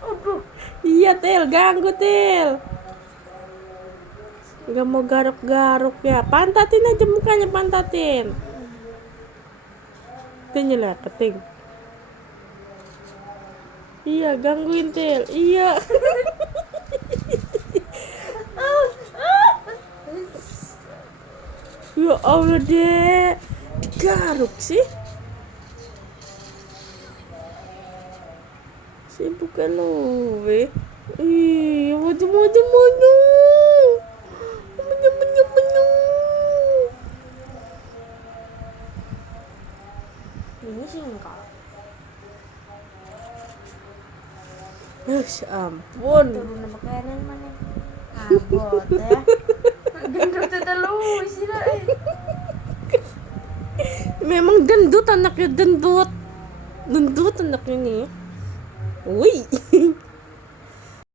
Aduh. Iya, Tel. Ganggu, Tel. Gak mau garuk-garuk ya. Pantatin aja mukanya, pantatin. Tinggal keting. Iya, gangguin, Tel. Iya. Ya Allah, Dek. Digaruk sih. Bukan luwe. Ih, maju. Menyu. Ini sih enggak. Ampun. Turun makanan mana? Abot ya. Gendut itu lu sila Memang gendut anaknya gendut. Gendut anaknya nih. Wih.